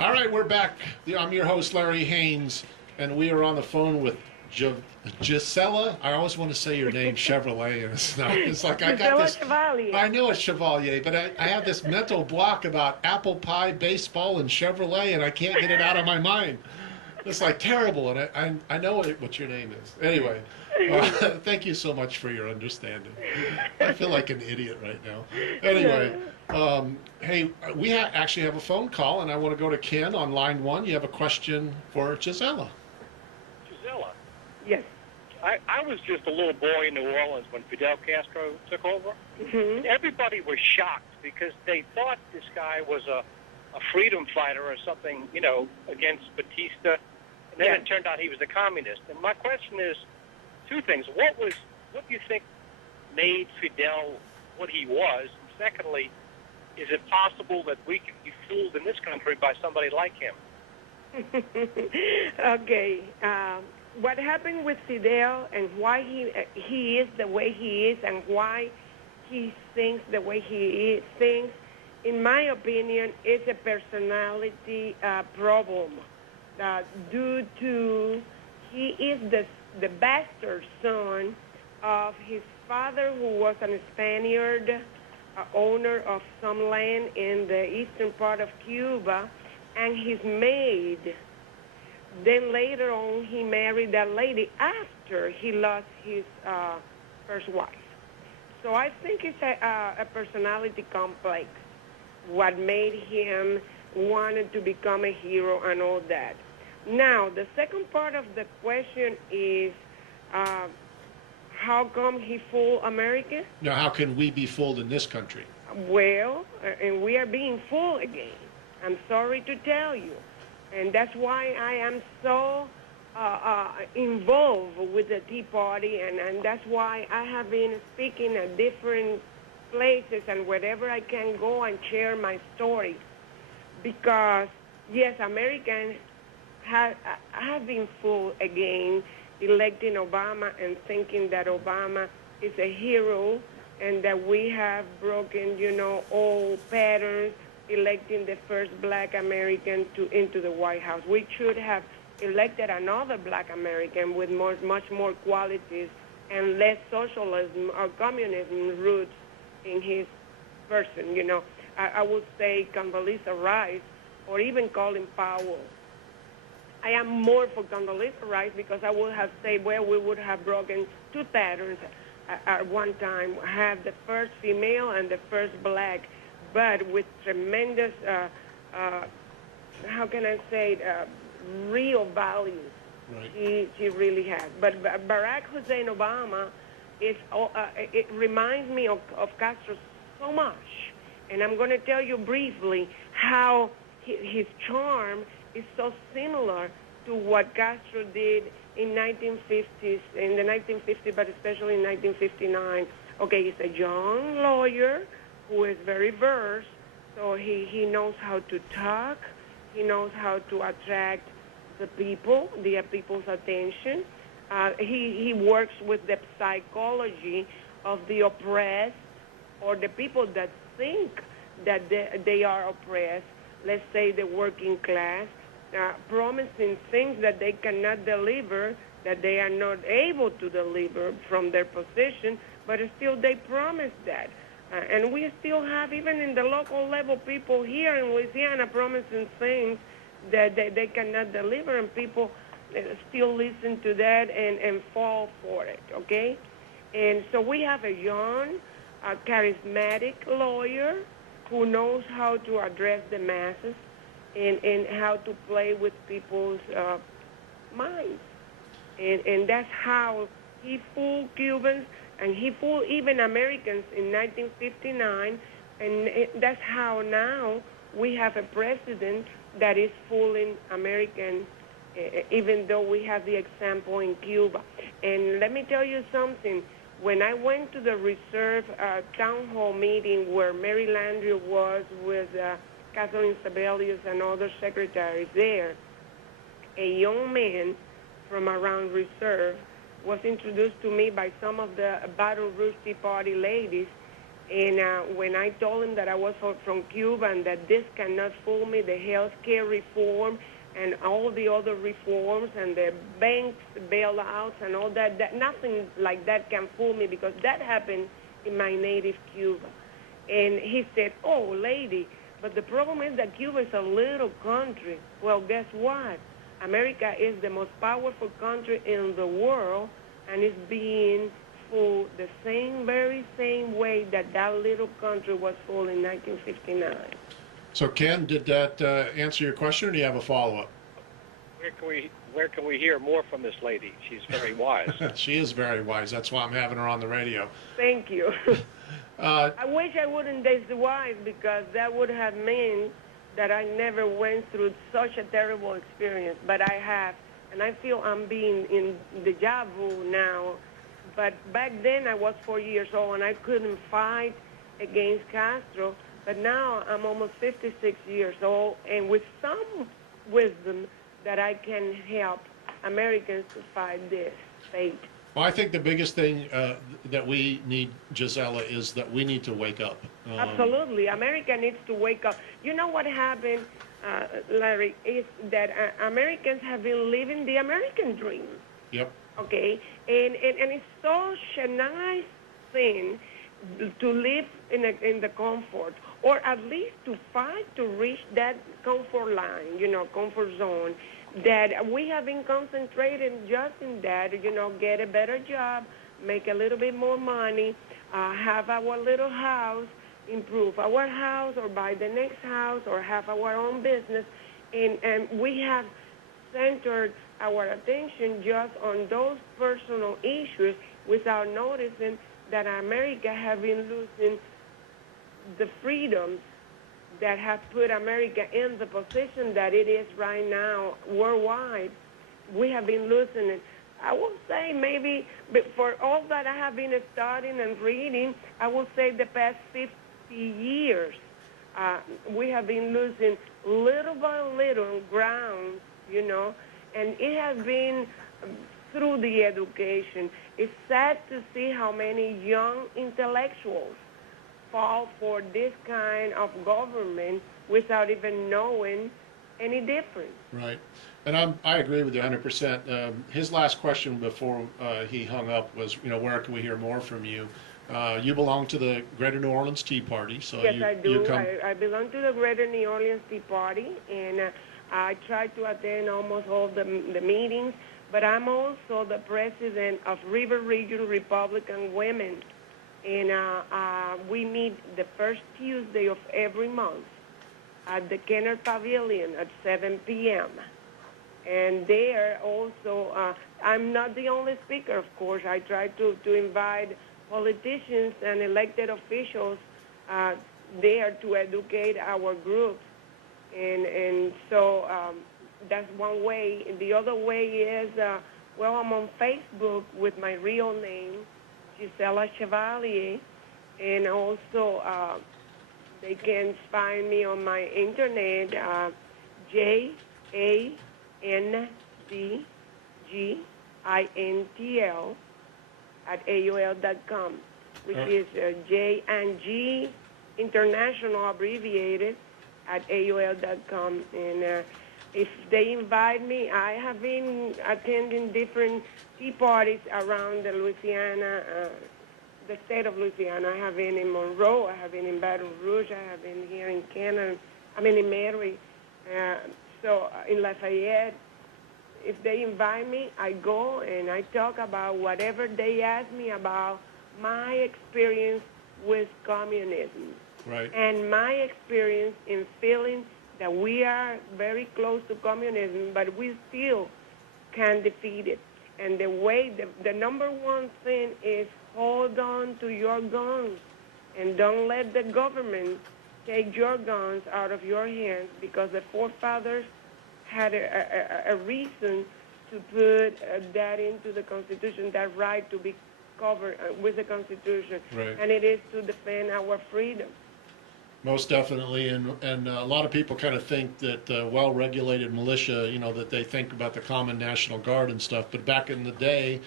All right, we're back. I'm your host, Larry Haynes, and we are on the phone with Gisela. I always want to say your name, Chevrolet, and it's not. It's like I got Gisela this. Chavalier. I know it's Chevalier, but I have this mental block about apple pie, baseball, and Chevrolet, and I can't get it out of my mind. It's like terrible, and I know what your name is. Anyway, thank you so much for your understanding. I feel like an idiot right now. Anyway, hey, we actually have a phone call, and I want to go to Ken on line one. You have a question for Gisela. Gisela, Yes. I was just a little boy in New Orleans when Fidel Castro took over. Mm-hmm. Everybody was shocked because they thought this guy was a freedom fighter or something, against Batista. And then Yeah. it turned out he was a communist. And my question is two things. What do you think made Fidel what he was? And secondly, is it possible that we could be fooled in this country by somebody like him? Okay. What happened with Fidel and why he is the way he is and why he thinks the way he thinks, in my opinion, is a personality problem. Due to he is the bastard son of his father, who was a Spaniard, owner of some land in the eastern part of Cuba, and his maid. Then later on, he married that lady after he lost his first wife. So I think it's a personality complex, what made him wanted to become a hero and all that. Now, the second part of the question is, how come he fooled America? Now, how can we be fooled in this country? Well, and we are being fooled again. I'm sorry to tell you. And that's why I am so involved with the Tea Party, and that's why I have been speaking at different places and wherever I can go and share my story. Because, yes, Americans have been fooled again, electing Obama and thinking that Obama is a hero and that we have broken, all patterns, electing the first black American into the White House. We should have elected another black American with much more qualities and less socialism or communism roots in his person. I would say Condoleezza Rice or even Colin Powell. I am more for Condoleezza Rice because I would have said, well, we would have broken two patterns at one time, have the first female and the first black, but with tremendous, how can I say it, real values. Right. She really has. But Barack Hussein Obama, it reminds me of Castro so much. And I'm going to tell you briefly how his charm is so similar to what Castro did in the 1950s, but especially in 1959. Okay, he's a young lawyer who is very versed, so he knows how to talk, he knows how to attract the people's attention. He works with the psychology of the oppressed or the people that think that they are oppressed, let's say the working class, promising things that they cannot deliver, that they are not able to deliver from their position, but still they promise that. And we still have, even in the local level, people here in Louisiana promising things that they cannot deliver, and people still listen to that and fall for it, okay? And so we have a young, charismatic lawyer who knows how to address the masses and how to play with people's minds. And that's how he fooled Cubans, and he fooled even Americans in 1959, and that's how now we have a president that is fooling Americans, even though we have the example in Cuba. And let me tell you something. When I went to the reserve town hall meeting where Mary Landry was with Kathleen Sebelius and other secretaries there, a young man from around reserve was introduced to me by some of the Baton Rouge Tea Party ladies, And when I told him that I was from Cuba and that this cannot fool me, the health care reform and all the other reforms and the banks bailouts and all that nothing like that can fool me because that happened in my native Cuba. And he said, oh, lady, but the problem is that Cuba is a little country. Well, guess what? America is the most powerful country in the world, and it's being fooled the very same way that little country was fooled in 1959. So, Ken, did that answer your question, or do you have a follow-up? Where can we hear more from this lady? She's very wise. She is very wise. That's why I'm having her on the radio. Thank you. I wish I wouldn't be wise because that would have meant that I never went through such a terrible experience. But I have, and I feel I'm being in deja vu now. But back then I was 4 years old and I couldn't fight against Castro. But now I'm almost 56 years old, and with some wisdom that I can help Americans to fight this fate. Well, I think the biggest thing that we need, Gisela, is that we need to wake up. Absolutely. America needs to wake up. You know what happened, Larry, is that Americans have been living the American dream. Yep. Okay? And it's such a nice thing to live in the comfort, or at least to fight to reach that comfort line, comfort zone, that we have been concentrating just in that, get a better job, make a little bit more money, have our little house, improve our house or buy the next house or have our own business. And we have centered our attention just on those personal issues without noticing that America has been losing the freedoms that have put America in the position that it is right now worldwide. We have been losing it. I will say maybe, but for all that I have been studying and reading, I will say the past 50 years, we have been losing little by little ground, and it has been through the education. It's sad to see how many young intellectuals fall for this kind of government without even knowing any difference. Right. And I agree with you 100%. His last question before he hung up was, where can we hear more from you? You belong to the Greater New Orleans Tea Party. So yes, I do. I belong to the Greater New Orleans Tea Party, and I try to attend almost all the meetings, but I'm also the president of River Region Republican Women. And we meet the first Tuesday of every month at the Kenner Pavilion at 7 p.m. And there also, I'm not the only speaker, of course. I try to invite politicians and elected officials there to educate our groups. And so that's one way. And the other way is, I'm on Facebook with my real name, Gisela Chavalier, and also they can find me on my internet, JANDGINTL at AOL.com, which is J&G International abbreviated at AOL.com. And if they invite me, I have been attending different tea parties around the Louisiana, the state of Louisiana. I have been in Monroe, I have been in Baton Rouge, I have been here in Cannon, in Mary, so in Lafayette. If they invite me, I go and I talk about whatever they ask me about my experience with communism. Right. And my experience in feeling that we are very close to communism, but we still can defeat it. And the number one thing is hold on to your guns and don't let the government take your guns out of your hands, because the forefathers had a reason to put that into the Constitution, that right to be covered with the Constitution. Right. And it is to defend our freedom. Most definitely, and a lot of people kind of think that well-regulated militia, that they think about the Common National Guard and stuff. But back in the day,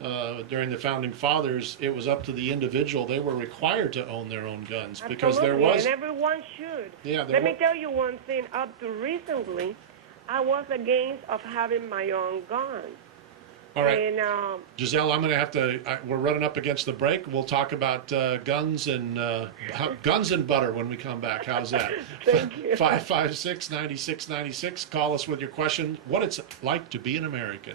during the founding fathers, it was up to the individual. They were required to own their own guns because Absolutely, there was. and everyone should. Yeah, Let me tell you one thing. Up to recently, I was against of having my own gun. All right, And, Giselle, I'm going to have to. We're running up against the break. We'll talk about guns and guns and butter when we come back. How's that? Thank you. 556-9696. Call us with your question. What it's like to be an American.